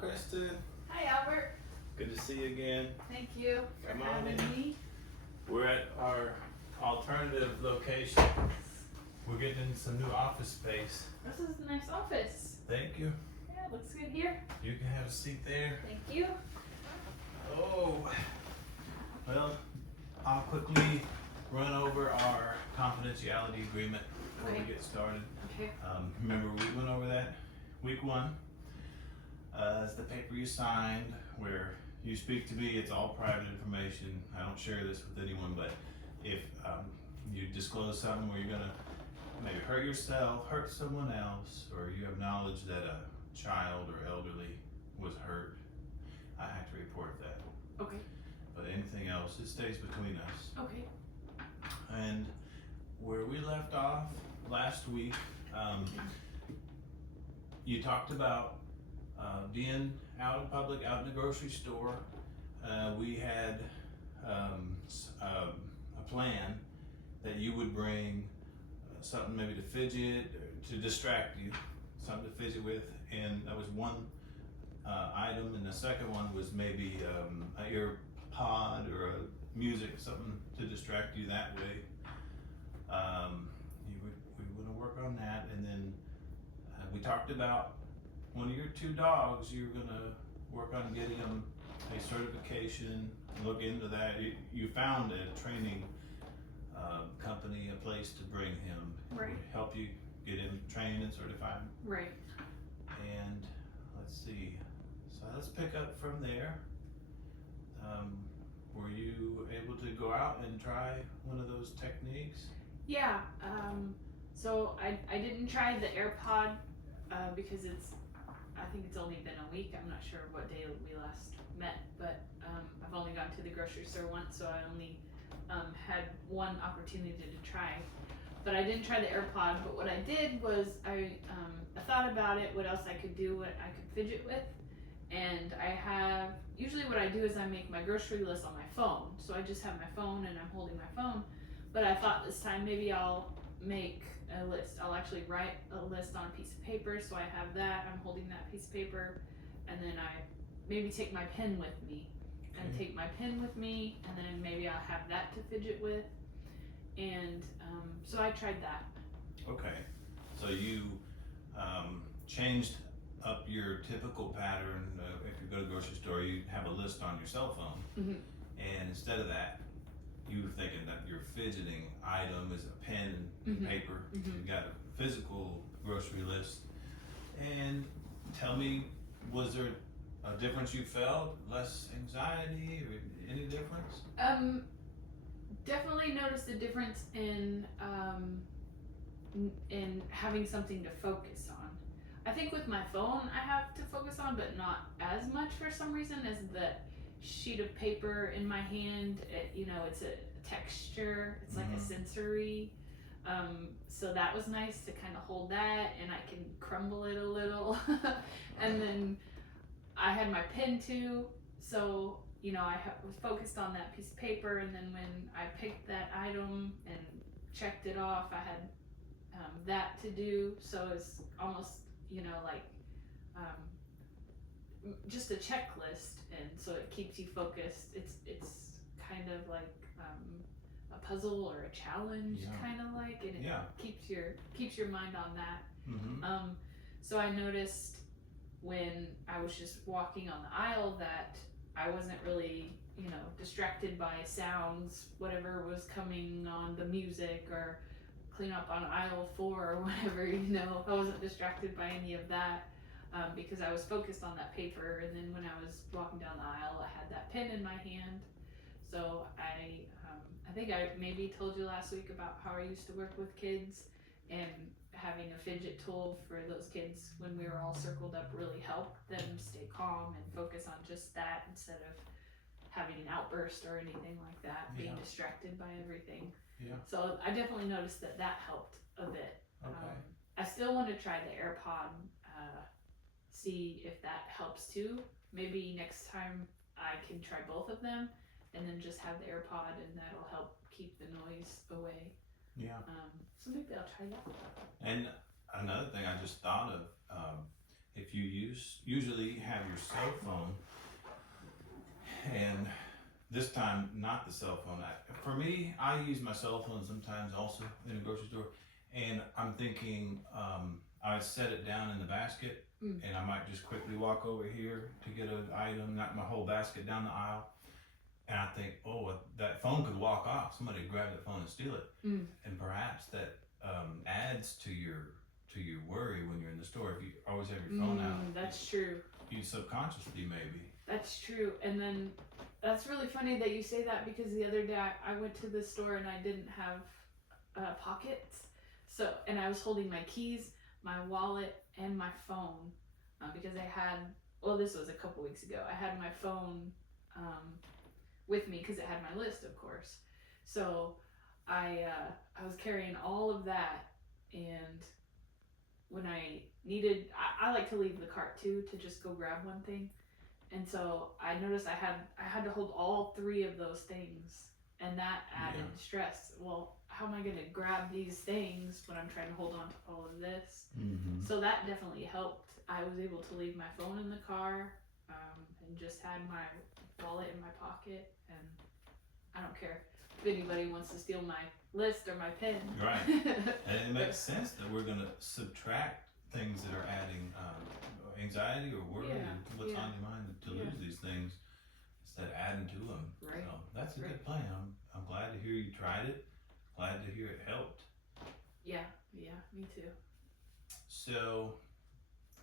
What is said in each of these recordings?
Kristen. Hi, Albert. Good to see you again. Thank you for Come on having in. me. We're at our alternative location. We're getting some new office space. This is a nice office. Thank you. Yeah, it looks good here. You can have a seat there. Thank you. Oh, well, I'll quickly run over our confidentiality agreement before we Okay. get started. Okay. Remember, we went over that week one. It's the paper you signed where you speak to me. It's all private information. I don't share this with anyone, but if you disclose something where you're gonna maybe hurt yourself, hurt someone else, or you have knowledge that a child or elderly was hurt, I have to report that. Okay. But anything else, it stays between us. Okay. And where we left off last week, you talked about being out in public, out in the grocery store. We had a plan that you would bring something maybe to fidget, or to distract you, something to fidget with, and that was one item, and the second one was maybe an ear pod or a music, something to distract you that way. We want to work on that, and then we talked about one of your two dogs. You're gonna work on getting them a certification. Look into that. You found a training company, a place to bring him. Right. Help you get him trained and certified. Right. And let's see. So let's pick up from there. Were you able to go out and try one of those techniques? Yeah. So I didn't try the AirPod because I think it's only been a week. I'm not sure what day we last met, but I've only gone to the grocery store once, so I only had one opportunity to try. But I didn't try the AirPod. But what I did was I thought about it, what else I could do, what I could fidget with. And usually what I do is I make my grocery list on my phone. So I just have my phone and I'm holding my phone. But I thought this time maybe I'll make a list. I'll actually write a list on a piece of paper. So I have that, I'm holding that piece of paper. And then I maybe take my pen with me. And take my pen with me. And then maybe I'll have that to fidget with. And so I tried that. Okay. So you changed up your typical pattern. If you go to the grocery store, you have a list on your cell phone, and instead of that, you were thinking that your fidgeting item is a pen and paper. You got a physical grocery list. And tell me, was there a difference you felt? Less anxiety or any difference? Definitely noticed a difference in having something to focus on. I think with my phone I have to focus on, but not as much for some reason as the sheet of paper in my hand. It's a texture. It's like a sensory. So that was nice to kind of hold that, and I can crumble it a little. And then I had my pen too, so I was focused on that piece of paper, and then when I picked that item and checked it off, I had that to do. So it's almost like just a checklist, and so it keeps you focused. It's kind of like a puzzle or a challenge, kind of like, and it keeps your mind on that. So I noticed when I was just walking on the aisle that I wasn't really, distracted by sounds, whatever was coming on, the music, or clean up on aisle 4 or whatever, I wasn't distracted by any of that because I was focused on that paper. And then when I was walking down the aisle, I had that pen in my hand. So I think I maybe told you last week about how I used to work with kids, and having a fidget tool for those kids when we were all circled up really helped them stay calm and focus on just that instead of having an outburst or anything like that, being distracted by everything. So I definitely noticed that helped a bit. Okay. I still want to try the AirPod, see if that helps too. Maybe next time I can try both of them and then just have the AirPod, and that'll help keep the noise away. So maybe I'll try that. And another thing I just thought of, if you usually have your cell phone, and this time not the cell phone. For me, I use my cell phone sometimes also in a grocery store, and I'm thinking I set it down in the basket, and I might just quickly walk over here to get an item, not my whole basket down the aisle. And I think, oh, that phone could walk off. Somebody could grab that phone and steal it, and perhaps that adds to your worry when you're in the store. If you always have your phone out, that's true. You subconsciously maybe. That's true. And then that's really funny that you say that, because the other day I went to the store and I didn't have pockets. So, and I was holding my keys, my wallet, and my phone because I had, well, this was a couple weeks ago. I had my phone with me because it had my list, of course. So I was carrying all of that, and when I needed, I like to leave the cart too, to just go grab one thing. And so I noticed I had to hold all three of those things, and that added stress. Well, how am I going to grab these things when I'm trying to hold on to all of this? So that definitely helped. I was able to leave my phone in the car and just had my wallet in my pocket, and I don't care if anybody wants to steal my list or my pen. Right. And it makes sense that we're going to subtract things that are adding anxiety or worry and what's on your mind to lose these things, instead of adding to them. Right. So that's a good plan. I'm glad to hear you tried it. Glad to hear it helped. Yeah, me too. So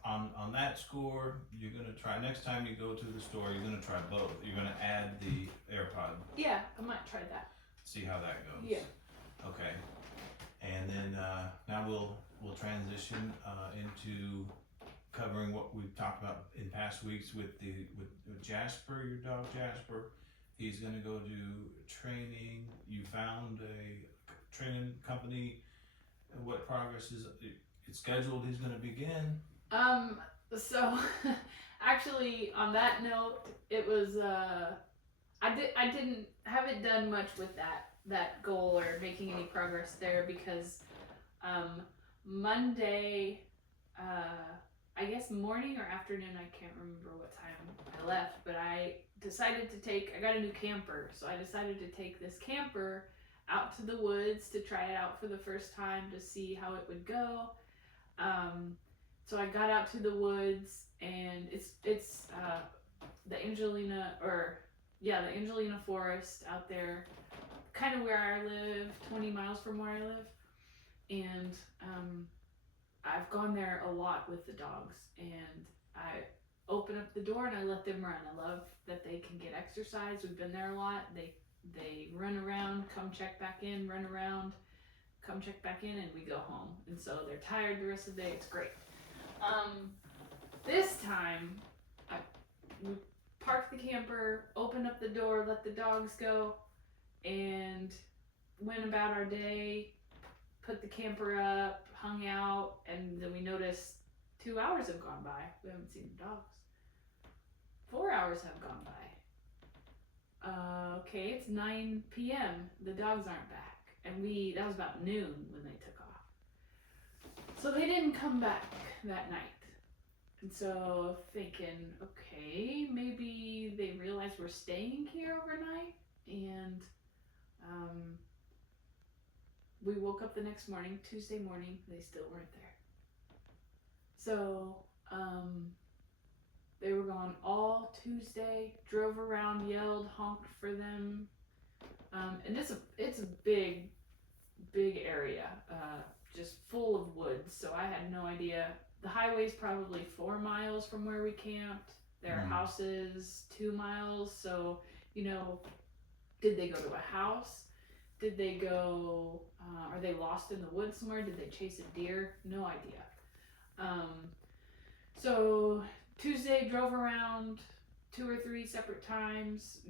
on that score, you're going to try, next time you go to the store, you're going to try both. You're going to add the AirPod. Yeah, I might try that. See how that goes. Yeah. Okay. And then now we'll transition into covering what we've talked about in past weeks with Jasper, your dog Jasper. He's going to go do training. You found a training company. What progress is it's scheduled? He's going to begin. So actually, on that note, it was I haven't done much with that goal or making any progress there, because Monday, I guess morning or afternoon, I can't remember what time I left, but I got a new camper, so I decided to take this camper out to the woods to try it out for the first time to see how it would go. So I got out to the woods, and it's the Angelina Forest out there, kind of where I live, 20 miles from where I live. And I've gone there a lot with the dogs, and I open up the door and I let them run. I love that they can get exercise. We've been there a lot. They run around, come check back in, run around, come check back in, and we go home. And so they're tired the rest of the day. It's great. This time, we parked the camper, opened up the door, let the dogs go, and went about our day, put the camper up, hung out, and then we noticed 2 hours have gone by. We haven't seen the dogs. 4 hours have gone by. Okay, it's 9 p.m. The dogs aren't back. And that was about noon when they took off. So they didn't come back that night. And so thinking, okay, maybe they realized we're staying here overnight. And we woke up the next morning, Tuesday morning, they still weren't there. So they were gone all Tuesday, drove around, yelled, honked for them. And it's a big area, just full of woods. So I had no idea. The highway's probably 4 miles from where we camped. There are houses 2 miles. So, did they go to a house? Did they go, are they lost in the woods somewhere? Did they chase a deer? No idea. So Tuesday, drove around 2 or 3 separate times,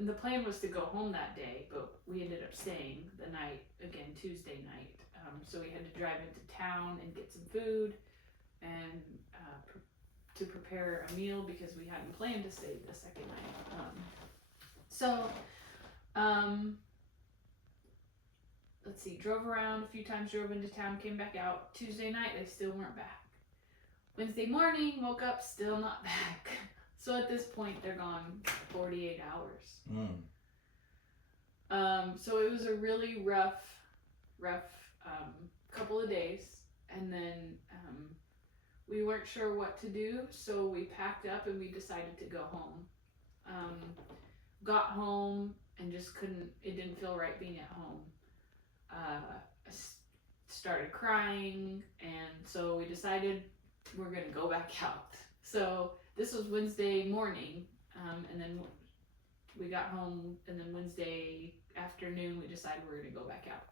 the plan was to go home that day, but we ended up staying the night, again, Tuesday night. So we had to drive into town and get some food and to prepare a meal, because we hadn't planned to stay the second night. let's see, drove around a few times, drove into town, came back out. Tuesday night, they still weren't back. Wednesday morning, woke up, still not back. So at this point, they're gone 48 hours. So it was a really rough couple of days. And then we weren't sure what to do, so we packed up and we decided to go home. Got home and just couldn't, it didn't feel right being at home. I started crying, and so we decided we're gonna go back out. So this was Wednesday morning, and then we got home, and then Wednesday afternoon we decided we were gonna go back out.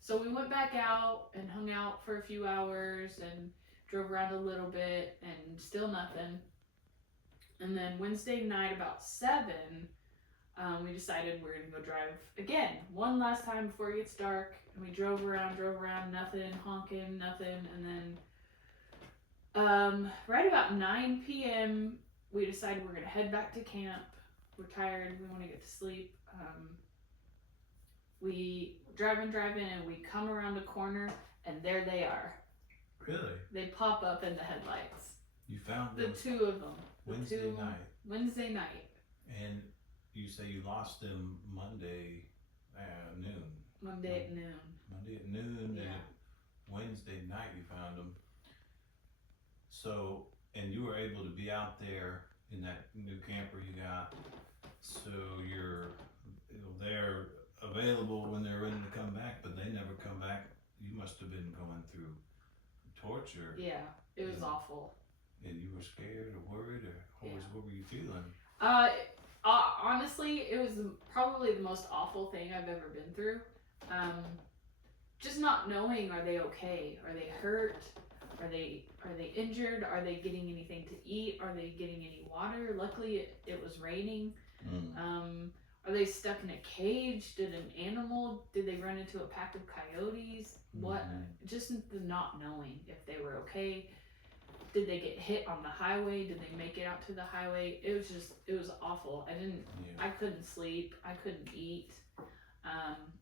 So we went back out and hung out for a few hours and drove around a little bit, and still nothing. And then Wednesday night about 7, we decided we were gonna go drive again, one last time before it gets dark. And we drove around, nothing, honking, nothing. And then right about 9 p.m. we decided we're gonna head back to camp. We're tired, we wanna get to sleep. We driving, and we come around a corner, and there they are. Really? They pop up in the headlights. You found them? The two of them. Wednesday night. Wednesday night. And you say you lost them Monday noon. Monday at noon. Monday at noon, Yeah. and Wednesday night you found them. So, and you were able to be out there in that new camper you got. So they're available when they're ready to come back, but they never come back. You must have been going through torture. Yeah, it was awful. And you were scared or worried, or what were you feeling? Honestly, it was probably the most awful thing I've ever been through. Just not knowing, are they okay? Are they hurt? Are they injured? Are they getting anything to eat? Are they getting any water? Luckily, it was raining. Are they stuck in a cage? Did they run into a pack of coyotes? What? Just the not knowing if they were okay. Did they get hit on the highway? Did they make it out to the highway? It was awful. I couldn't sleep. I couldn't eat.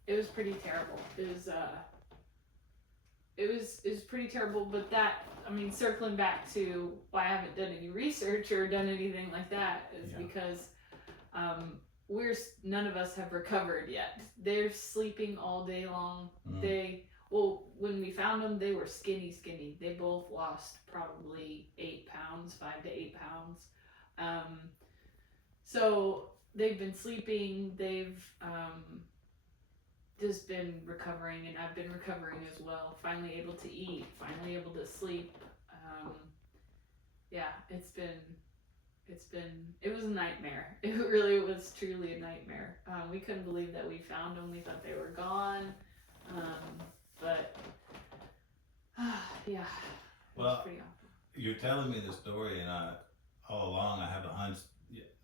It was pretty terrible. It was pretty terrible, but circling back to why I haven't done any research or done anything like that is because none of us have recovered yet. They're sleeping all day long. When we found them, they were skinny. They both lost probably 8 pounds, 5 to 8 pounds. So they've been sleeping. They've just been recovering, and I've been recovering as well. Finally able to eat, finally able to sleep. It was a nightmare. It really was truly a nightmare. We couldn't believe that we found them. We thought they were gone. But yeah. Well, you're telling me the story, and all along I have a hunch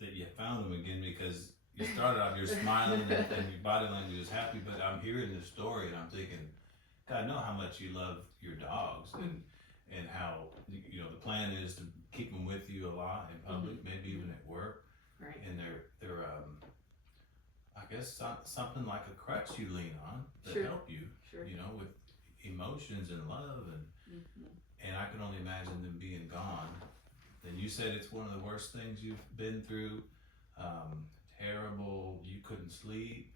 that you found them again, because you started off, you're smiling and your body language is happy, but I'm hearing the story and I'm thinking, God, I know how much you love your dogs, and how the plan is to keep them with you a lot in public, maybe even at work. Right. And they're I guess something like a crutch you lean on to help you. Sure. With emotions and love, and I can only imagine them being gone. And you said it's one of the worst things you've been through. Terrible. You couldn't sleep.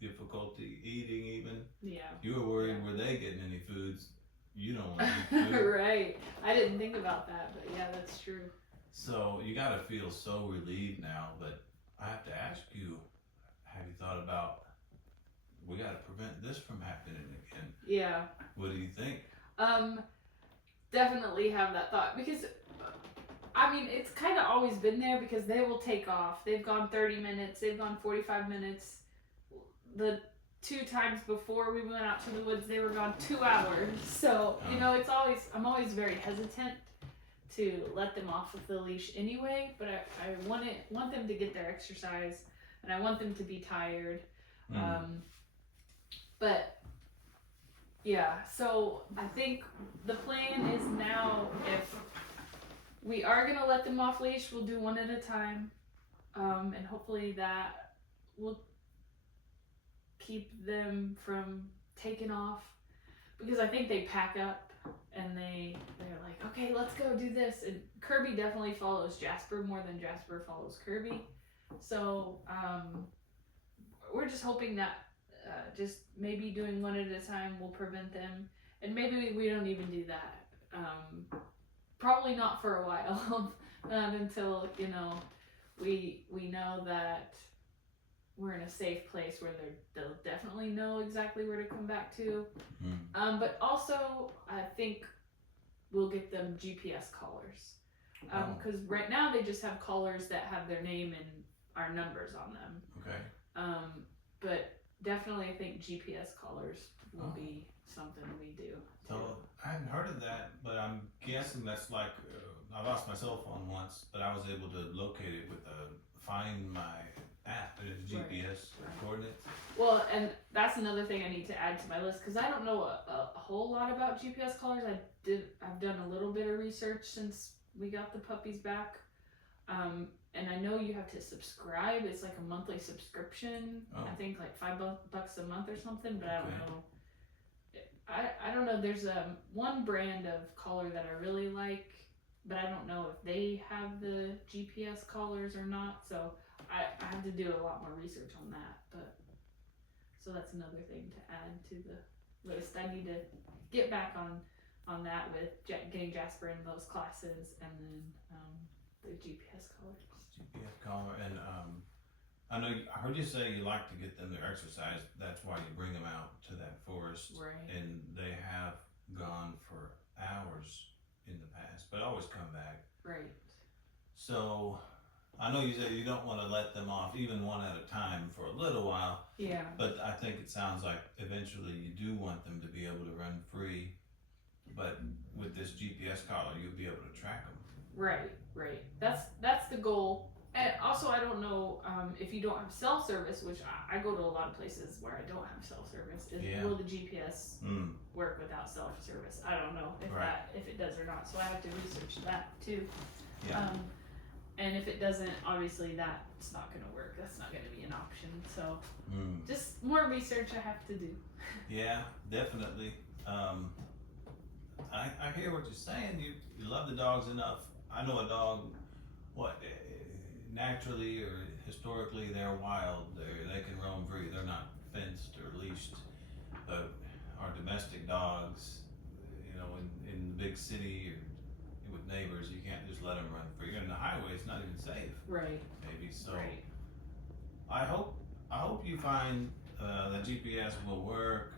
Difficulty eating, even. Yeah. You were worried, were they getting any foods? You don't want to eat food. Right. I didn't think about that, but yeah, that's true. So you got to feel so relieved now, but I have to ask you, have you thought about, we got to prevent this from happening again? Yeah. What do you think? Definitely have that thought, because it's kind of always been there, because they will take off. They've gone 30 minutes, they've gone 45 minutes. The 2 times before we went out to the woods, they were gone 2 hours. So, I'm always very hesitant to let them off of the leash anyway, but I want them to get their exercise, and I want them to be tired. But yeah, so I think the plan is now, if we are going to let them off leash, we'll do one at a time. And hopefully that will keep them from taking off, because I think they pack up and they're like, okay, let's go do this. And Kirby definitely follows Jasper more than Jasper follows Kirby. So we're just hoping that just maybe doing one at a time will prevent them, and maybe we don't even do that. Probably not for a while, not until we know that we're in a safe place where they'll definitely know exactly where to come back to. But also, I think we'll get them GPS collars. Because right now they just have collars that have their name and our numbers on them. Okay. But definitely I think GPS collars will be something we do. So I hadn't heard of that, but I'm guessing that's like, I lost my cell phone once, but I was able to locate it with Find My app, GPS coordinates. Well, and that's another thing I need to add to my list, because I don't know a whole lot about GPS collars. I've done a little bit of research since we got the puppies back, and I know you have to subscribe. It's like a monthly subscription. I think like $5 a month or something, but I don't know. I don't know. There's one brand of collar that I really like, but I don't know if they have the GPS collars or not. So I have to do a lot more research on that. But so that's another thing to add to the list. I need to get back on that with getting Jasper in those classes, and then the GPS collars. GPS collar, and I heard you say you like to get them their exercise. That's why you bring them out to that forest, right? And they have gone for hours in the past, but always come back, right? So I know you say you don't want to let them off even one at a time for a little while. Yeah. But I think it sounds like eventually you do want them to be able to run free, but with this GPS collar, you'll be able to track them. Right. That's the goal. And also, I don't know if you don't have cell service, which I go to a lot of places where I don't have cell service. Will the GPS work without cell service? I don't know if it does or not. So I have to research that too. Yeah. And if it doesn't, obviously that's not going to work. That's not going to be an option. So just more research I have to do. Yeah, definitely. I hear what you're saying. You love the dogs enough. I know a dog, naturally or historically they're wild. They can roam free. They're not fenced or leashed. But our domestic dogs, in the big city or with neighbors, you can't just let them run free. In the highway, it's not even safe. Right. Maybe so. Right. I hope you find that GPS will work,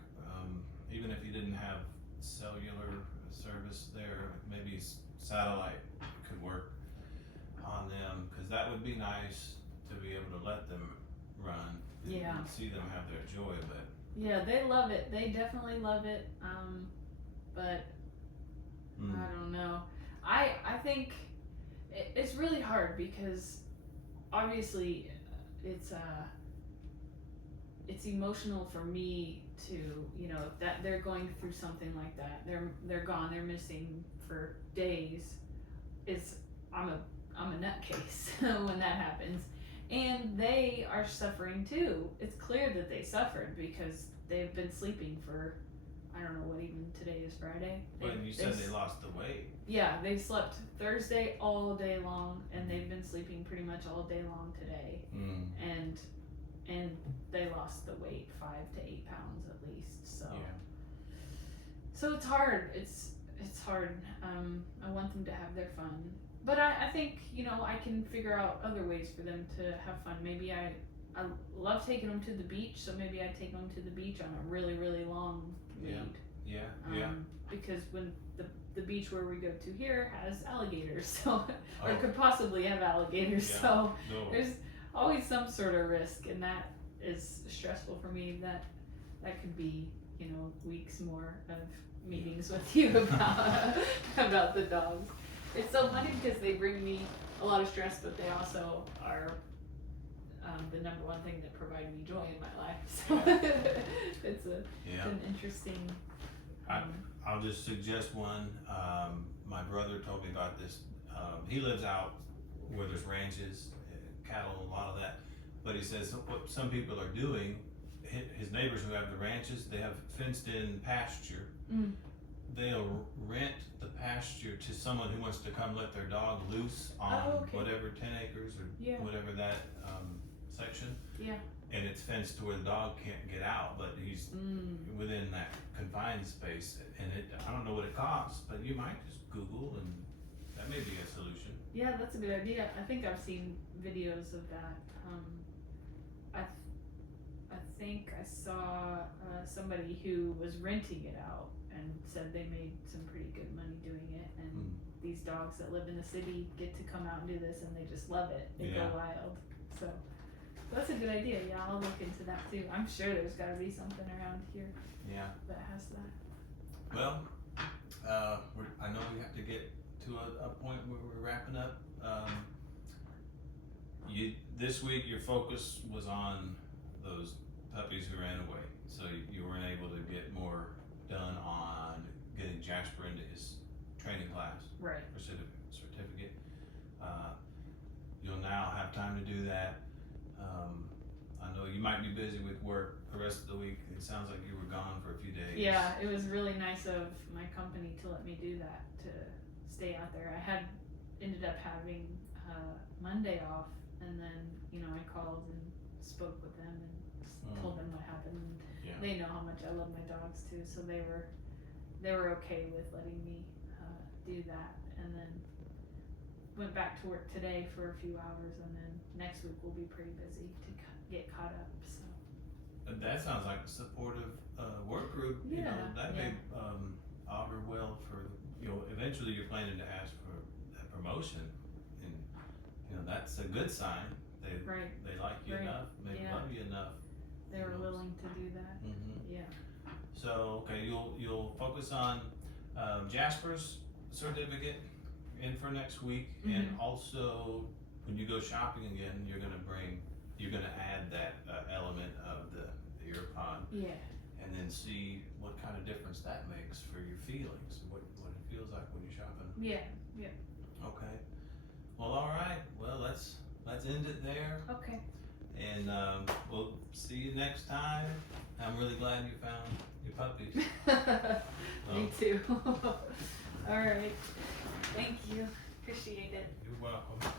even if you didn't have cellular service there. Maybe satellite could work on them, because that would be nice to be able to let them run. Yeah. And see them have their joy, but yeah, they love it. They definitely love it. But I don't know. I think it's really hard, because obviously it's emotional for me to, that they're going through something like that. They're gone. They're missing for days. I'm a nutcase when that happens, and they are suffering too. It's clear that they suffered, because they've been sleeping for, I don't know what, even today is Friday. You said they lost the weight. Yeah, they slept Thursday all day long, and they've been sleeping pretty much all day long today. And they lost the weight, 5 to 8 pounds at least. So so it's hard. It's hard. I want them to have their fun, but I think I can figure out other ways for them to have fun. Maybe I love taking them to the beach, so maybe I take them to the beach on a really, really long lead. Yeah. Because when the beach where we go to here has alligators, so or could possibly have alligators, so there's always some sort of risk, and that is stressful for me. That could be weeks more of meetings with you about the dogs. It's so funny, because they bring me a lot of stress, but they also are the number one thing that provide me joy in my life. So it's an interesting. I'll just suggest one. My brother told me about this. He lives out where there's ranches, cattle, a lot of that. But he says what some people are doing, his neighbors who have the ranches, they have fenced in pasture. They'll rent the pasture to someone who wants to come let their dog loose on whatever 10 acres or whatever that section. Yeah. And it's fenced to where the dog can't get out, but he's within that confined space. And I don't know what it costs, but you might just Google, and that may be a solution. Yeah, that's a good idea. I think I've seen videos of that. I think I saw somebody who was renting it out and said they made some pretty good money doing it. And these dogs that live in the city get to come out and do this, and they just love it. They go wild. So that's a good idea. Yeah, I'll look into that too. I'm sure there's got to be something around here that has that. Well, I know we have to get to a point where we're wrapping up. This week your focus was on those puppies who ran away, so you weren't able to get more done on getting Jasper into his training class for certificate. You'll now have time to do that. I know you might be busy with work the rest of the week. It sounds like you were gone for a few days. Yeah, it was really nice of my company to let me do that, to stay out there. I had ended up having Monday off, and then I called and spoke with them and told them what happened. They know how much I love my dogs too, so they were okay with letting me do that. And then went back to work today for a few hours, and then next week we'll be pretty busy to get caught up. So that sounds like a supportive work group. That may augur well for eventually you're planning to ask for that promotion, and that's a good sign. They like you enough, they love you enough. They were willing to do that. So you'll focus on Jasper's certificate in for next week, and also when you go shopping again, you're gonna add that element of the ear pod, and then see what kind of difference that makes for your feelings, what it feels like when you're shopping. Okay. Well, all right. Well, let's end it there. Okay. And we'll see you next time. I'm really glad you found your puppies. Me too. All right. Thank you. Appreciate it. You're welcome.